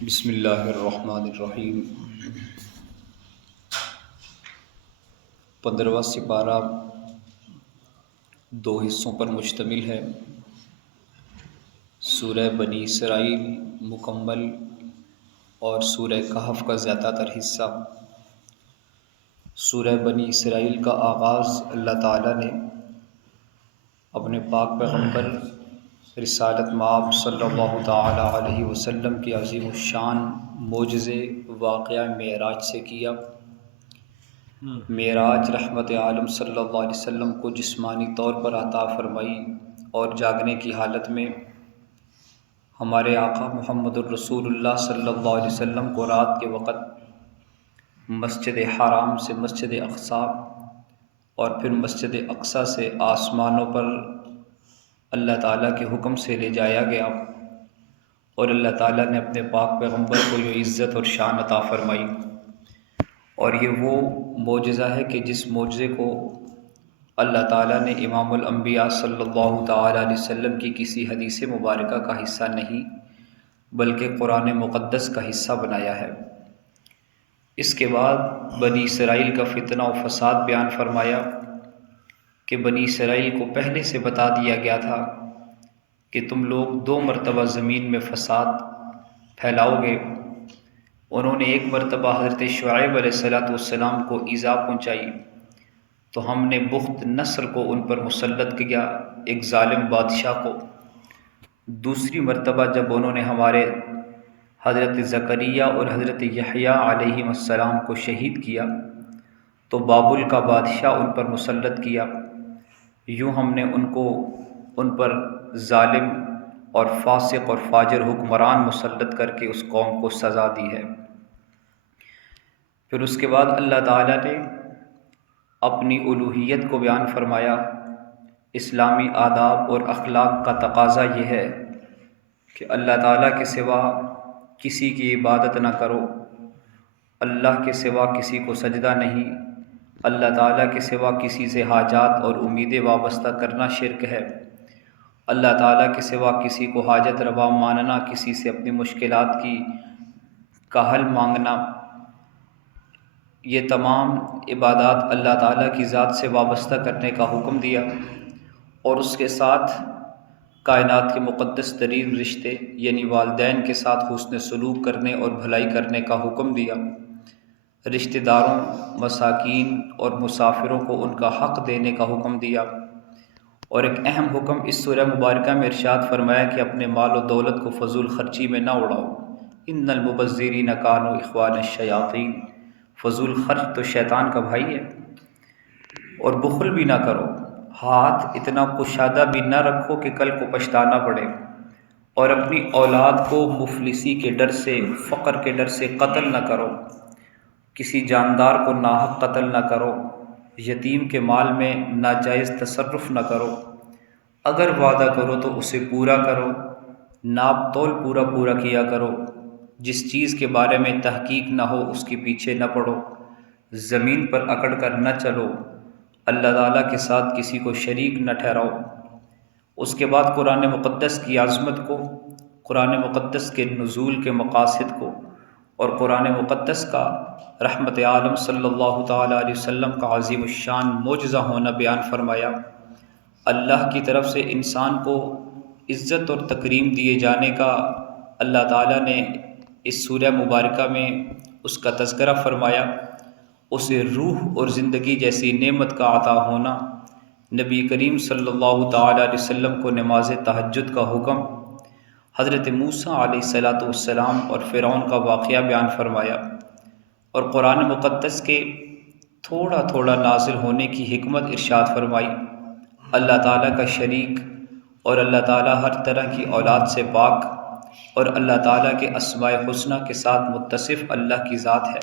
بسم اللہ الرحمن الرحیم۔ 15واں سپارہ دو حصوں پر مشتمل ہے۔ سورہ بنی اسرائیل مکمل اور سورہ کہف کا زیادہ تر حصہ۔ سورہ بنی اسرائیل کا آغاز اللہ تعالیٰ نے اپنے پاک پیغمبر رسالت مآب صلی اللہ تعالیٰ علیہ وسلم کی عظیم الشان معجزے واقعہ معراج سے کیا۔ معراج رحمت عالم صلی اللہ علیہ وسلم کو جسمانی طور پر عطا فرمائی اور جاگنے کی حالت میں ہمارے آقا محمد الرسول اللہ صلی اللہ علیہ وسلم کو رات کے وقت مسجد حرام سے مسجد اقصی اور پھر مسجد اقصی سے آسمانوں پر اللہ تعالیٰ کے حکم سے لے جایا گیا، اور اللہ تعالیٰ نے اپنے پاک پیغمبر کو یہ عزت اور شان عطا فرمائی۔ اور یہ وہ معجزہ ہے کہ جس معجزے کو اللہ تعالیٰ نے امام الانبیاء صلی اللہ تعالیٰ علیہ وسلم کی کسی حدیث مبارکہ کا حصہ نہیں بلکہ قرآن مقدس کا حصہ بنایا ہے۔ اس کے بعد بنی اسرائیل کا فتنہ و فساد بیان فرمایا کہ بنی اسرائیل کو پہلے سے بتا دیا گیا تھا کہ تم لوگ 2 مرتبہ زمین میں فساد پھیلاؤ گے۔ انہوں نے ایک مرتبہ حضرت شعیب علیہ السلام کو ایذا پہنچائی تو ہم نے بخت نصر کو ان پر مسلط کیا، ایک ظالم بادشاہ کو۔ دوسری مرتبہ جب انہوں نے ہمارے حضرت زکریا اور حضرت یحییٰ علیہ السلام کو شہید کیا تو بابل کا بادشاہ ان پر مسلط کیا۔ یوں ہم نے ان پر ظالم اور فاسق اور فاجر حکمران مسلط کر کے اس قوم کو سزا دی ہے۔ پھر اس کے بعد اللہ تعالیٰ نے اپنی الوہیت کو بیان فرمایا۔ اسلامی آداب اور اخلاق کا تقاضا یہ ہے کہ اللہ تعالیٰ کے سوا کسی کی عبادت نہ کرو، اللہ کے سوا کسی کو سجدہ نہیں، اللہ تعالیٰ کے سوا کسی سے حاجات اور امیدیں وابستہ کرنا شرک ہے، اللہ تعالیٰ کے سوا کسی کو حاجت روا ماننا، کسی سے اپنی مشکلات کا حل مانگنا، یہ تمام عبادات اللہ تعالیٰ کی ذات سے وابستہ کرنے کا حکم دیا، اور اس کے ساتھ کائنات کے مقدس ترین رشتے یعنی والدین کے ساتھ حسن سلوک کرنے اور بھلائی کرنے کا حکم دیا، رشتہ داروں، مساکین اور مسافروں کو ان کا حق دینے کا حکم دیا، اور ایک اہم حکم اس سورہ مبارکہ میں ارشاد فرمایا کہ اپنے مال و دولت کو فضول خرچی میں نہ اڑاؤ۔ ان المبذرین کانوا اخوان الشیاطین، فضول خرچ تو شیطان کا بھائی ہے۔ اور بخل بھی نہ کرو، ہاتھ اتنا کشادہ بھی نہ رکھو کہ کل کو پچھتانا پڑے، اور اپنی اولاد کو مفلسی کے ڈر سے، فقر کے ڈر سے قتل نہ کرو، کسی جاندار کو ناحق قتل نہ کرو، یتیم کے مال میں ناجائز تصرف نہ کرو، اگر وعدہ کرو تو اسے پورا کرو، ناپ تول پورا کیا کرو، جس چیز کے بارے میں تحقیق نہ ہو اس کے پیچھے نہ پڑو، زمین پر اکڑ کر نہ چلو، اللہ تعالیٰ کے ساتھ کسی کو شریک نہ ٹھہراؤ۔ اس کے بعد قرآن مقدس کی عظمت کو، قرآن مقدس کے نزول کے مقاصد کو، اور قرآن مقدس کا رحمت عالم صلی اللہ تعالیٰ علیہ وسلم کا عظیم الشان معجزہ ہونا بیان فرمایا۔ اللہ کی طرف سے انسان کو عزت اور تکریم دیے جانے کا اللہ تعالیٰ نے اس سورہ مبارکہ میں اس کا تذکرہ فرمایا، اسے روح اور زندگی جیسی نعمت کا عطا ہونا، نبی کریم صلی اللہ تعالیٰ علیہ وسلم کو نماز تہجد کا حکم، حضرت موسیٰ علیہ السلام اور فرعون کا واقعہ بیان فرمایا، اور قرآن مقدس کے تھوڑا نازل ہونے کی حکمت ارشاد فرمائی۔ اللہ تعالیٰ کا شریک اور اللہ تعالیٰ ہر طرح کی اولاد سے پاک اور اللہ تعالیٰ کے اسماء حسنہ کے ساتھ متصف اللہ کی ذات ہے۔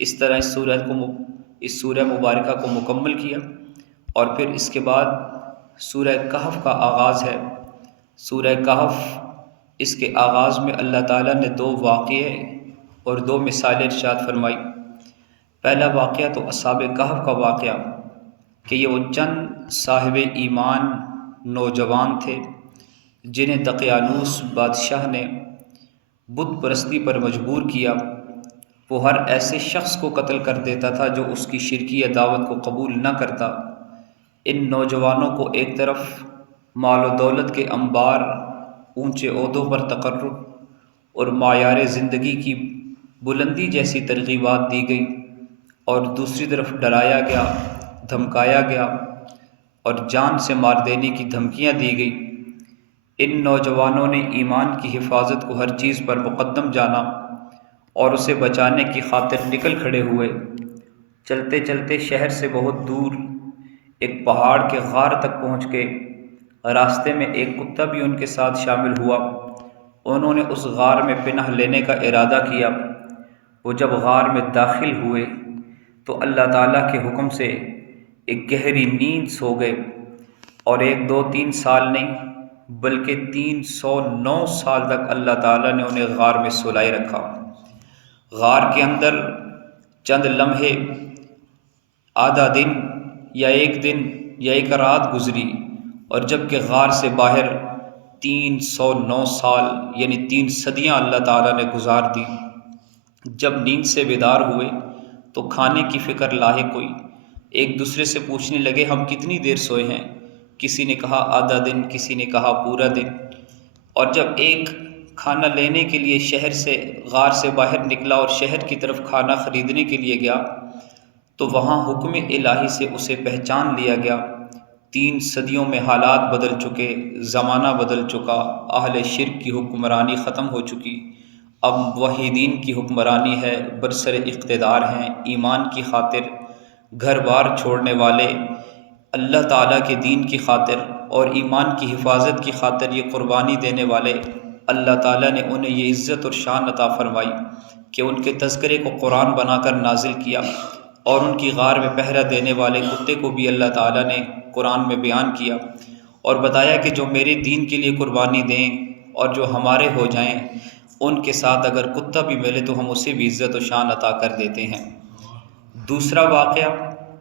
اس طرح اس سورہ مبارکہ کو مکمل کیا، اور پھر اس کے بعد سورہ کہف کا آغاز ہے۔ سورہ کہف، اس کے آغاز میں اللہ تعالیٰ نے 2 واقعے اور 2 مثالیں ارشاد فرمائی۔ پہلا واقعہ تو اصحاب کہف کا واقعہ کہ یہ وہ چند صاحب ایمان نوجوان تھے جنہیں دقیانوس بادشاہ نے بت پرستی پر مجبور کیا، وہ ہر ایسے شخص کو قتل کر دیتا تھا جو اس کی شرکیہ دعوت کو قبول نہ کرتا۔ ان نوجوانوں کو ایک طرف مال و دولت کے انبار، اونچے عہدوں پر تقرر اور معیار زندگی کی بلندی جیسی ترغیبات دی گئی، اور دوسری طرف ڈرایا گیا، دھمکایا گیا اور جان سے مار دینے کی دھمکیاں دی گئی۔ ان نوجوانوں نے ایمان کی حفاظت کو ہر چیز پر مقدم جانا اور اسے بچانے کی خاطر نکل کھڑے ہوئے۔ چلتے چلتے شہر سے بہت دور ایک پہاڑ کے غار تک پہنچ گئے۔ راستے میں ایک کتا بھی ان کے ساتھ شامل ہوا۔ انہوں نے اس غار میں پناہ لینے کا ارادہ کیا۔ وہ جب غار میں داخل ہوئے تو اللہ تعالیٰ کے حکم سے ایک گہری نیند سو گئے، اور 1 2 3 سال نہیں بلکہ 309 سال تک اللہ تعالیٰ نے انہیں غار میں سلائے رکھا۔ غار کے اندر چند لمحے، آدھا دن یا 1 دن یا 1 رات گزری، اور جب کہ غار سے باہر 309 سال یعنی 3 صدیاں اللہ تعالیٰ نے گزار دی۔ جب نیند سے بیدار ہوئے تو کھانے کی فکر لاحق ہوئی۔ ایک دوسرے سے پوچھنے لگے، ہم کتنی دیر سوئے ہیں؟ کسی نے کہا آدھا دن، کسی نے کہا پورا دن۔ اور جب ایک کھانا لینے کے لیے شہر سے، غار سے باہر نکلا اور شہر کی طرف کھانا خریدنے کے لیے گیا تو وہاں حکم الہی سے اسے پہچان لیا گیا۔ 3 صدیوں میں حالات بدل چکے، زمانہ بدل چکا، اہل شرک کی حکمرانی ختم ہو چکی، اب موحدین کی حکمرانی ہے، برسر اقتدار ہیں، ایمان کی خاطر گھر بار چھوڑنے والے، اللہ تعالیٰ کے دین کی خاطر اور ایمان کی حفاظت کی خاطر یہ قربانی دینے والے، اللہ تعالیٰ نے انہیں یہ عزت اور شان عطا فرمائی کہ ان کے تذکرے کو قرآن بنا کر نازل کیا، اور ان کی غار میں پہرا دینے والے کتے کو بھی اللہ تعالیٰ نے قرآن میں بیان کیا اور بتایا کہ جو میرے دین کے لیے قربانی دیں اور جو ہمارے ہو جائیں، ان کے ساتھ اگر کتا بھی ملے تو ہم اسے بھی عزت و شان عطا کر دیتے ہیں۔ دوسرا واقعہ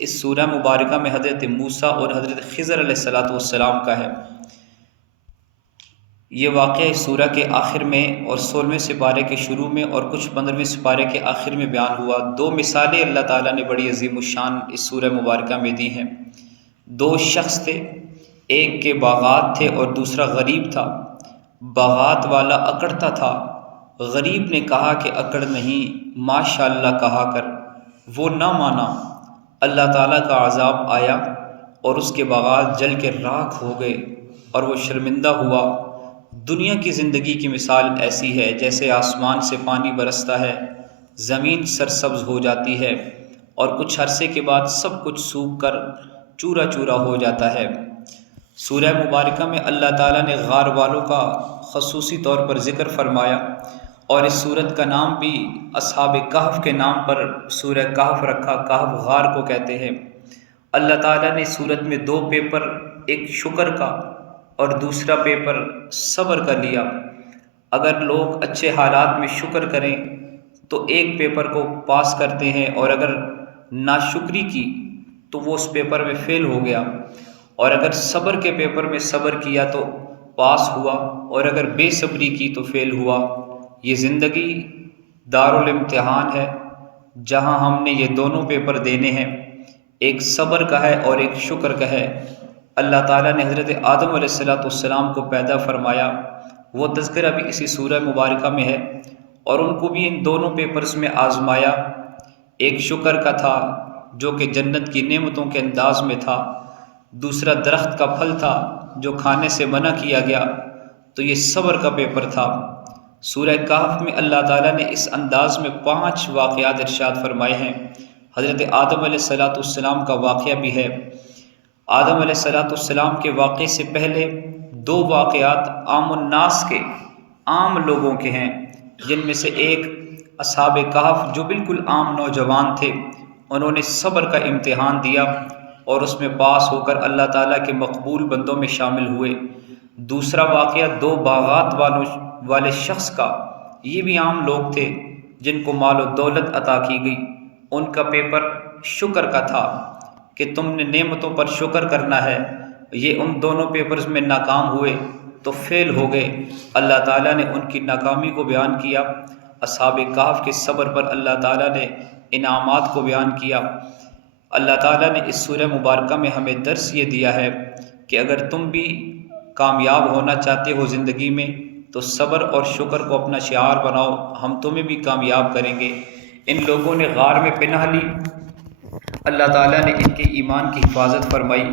اس سورہ مبارکہ میں حضرت موسیٰ اور حضرت خضر علیہ السلام کا ہے۔ یہ واقعہ اس سورہ کے آخر میں اور 16ویں سپارے کے شروع میں اور کچھ 15ویں سپارے کے آخر میں بیان ہوا۔ 2 مثالیں اللہ تعالیٰ نے بڑی عظیم الشان اس سورہ مبارکہ میں دی ہیں۔ 2 شخص تھے، ایک کے باغات تھے اور دوسرا غریب تھا۔ باغات والا اکڑتا تھا، غریب نے کہا کہ اکڑ نہیں، ماشاءاللہ کہا کر۔ وہ نہ مانا، اللہ تعالیٰ کا عذاب آیا اور اس کے باغات جل کے راکھ ہو گئے اور وہ شرمندہ ہوا۔ دنیا کی زندگی کی مثال ایسی ہے جیسے آسمان سے پانی برستا ہے، زمین سرسبز ہو جاتی ہے اور کچھ عرصے کے بعد سب کچھ سوکھ کر چورا چورا ہو جاتا ہے۔ سورہ مبارکہ میں اللہ تعالیٰ نے غار والوں کا خصوصی طور پر ذکر فرمایا، اور اس سورت کا نام بھی اصحاب کہف کے نام پر سورہ کہف رکھا۔ کہف غار کو کہتے ہیں۔ اللہ تعالیٰ نے سورت میں 2 پیپر، ایک شکر کا اور دوسرا پیپر صبر کا لیا۔ اگر لوگ اچھے حالات میں شکر کریں تو ایک پیپر کو پاس کرتے ہیں، اور اگر ناشکری کی تو وہ اس پیپر میں فیل ہو گیا، اور اگر صبر کے پیپر میں صبر کیا تو پاس ہوا، اور اگر بے صبری کی تو فیل ہوا۔ یہ زندگی دارالامتحان ہے جہاں ہم نے یہ دونوں پیپر دینے ہیں، ایک صبر کا ہے اور ایک شکر کا ہے۔ اللہ تعالیٰ نے حضرت آدم علیہ السلام کو پیدا فرمایا، وہ تذکرہ بھی اسی سورہ مبارکہ میں ہے، اور ان کو بھی ان دونوں پیپرز میں آزمایا۔ ایک شکر کا تھا جو کہ جنت کی نعمتوں کے انداز میں تھا، دوسرا درخت کا پھل تھا جو کھانے سے منع کیا گیا، تو یہ صبر کا پیپر تھا۔ سورہ کہف میں اللہ تعالیٰ نے اس انداز میں 5 واقعات ارشاد فرمائے ہیں۔ حضرت آدم علیہ السلام کا واقعہ بھی ہے۔ آدم علیہ السلام کے واقعے سے پہلے 2 واقعات عام الناس کے، عام لوگوں کے ہیں، جن میں سے ایک اصحاب کہف جو بالکل عام نوجوان تھے، انہوں نے صبر کا امتحان دیا اور اس میں پاس ہو کر اللہ تعالیٰ کے مقبول بندوں میں شامل ہوئے۔ دوسرا واقعہ 2 باغات والے شخص کا، یہ بھی عام لوگ تھے جن کو مال و دولت عطا کی گئی، ان کا پیپر شکر کا تھا کہ تم نے نعمتوں پر شکر کرنا ہے۔ یہ ان دونوں پیپرز میں ناکام ہوئے، تو فیل ہو گئے۔ اللہ تعالیٰ نے ان کی ناکامی کو بیان کیا۔ اصحاب کہف کے صبر پر اللہ تعالیٰ نے انعامات کو بیان کیا۔ اللہ تعالیٰ نے اس سورہ مبارکہ میں ہمیں درس یہ دیا ہے کہ اگر تم بھی کامیاب ہونا چاہتے ہو زندگی میں تو صبر اور شکر کو اپنا شعار بناؤ، ہم تمہیں بھی کامیاب کریں گے۔ ان لوگوں نے غار میں پناہ لی، اللہ تعالیٰ نے ان کے ایمان کی حفاظت فرمائی۔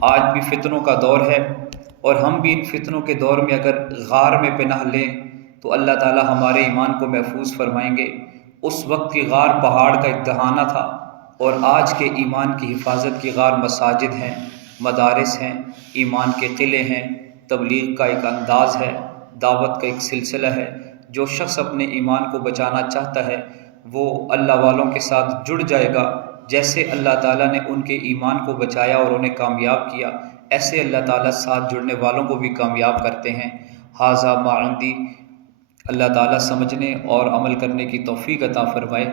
آج بھی فتنوں کا دور ہے اور ہم بھی ان فتنوں کے دور میں اگر غار میں پناہ لیں تو اللہ تعالیٰ ہمارے ایمان کو محفوظ فرمائیں گے۔ اس وقت کی غار پہاڑ کا ایک دہانہ تھا اور آج کے ایمان کی حفاظت کی غار مساجد ہیں، مدارس ہیں، ایمان کے قلعے ہیں، تبلیغ کا ایک انداز ہے، دعوت کا ایک سلسلہ ہے۔ جو شخص اپنے ایمان کو بچانا چاہتا ہے وہ اللہ والوں کے ساتھ جڑ جائے گا۔ جیسے اللہ تعالیٰ نے ان کے ایمان کو بچایا اور انہیں کامیاب کیا، ایسے اللہ تعالیٰ ساتھ جڑنے والوں کو بھی کامیاب کرتے ہیں۔ ھذا ما عندی۔ اللہ تعالیٰ سمجھنے اور عمل کرنے کی توفیق عطا فرمائے۔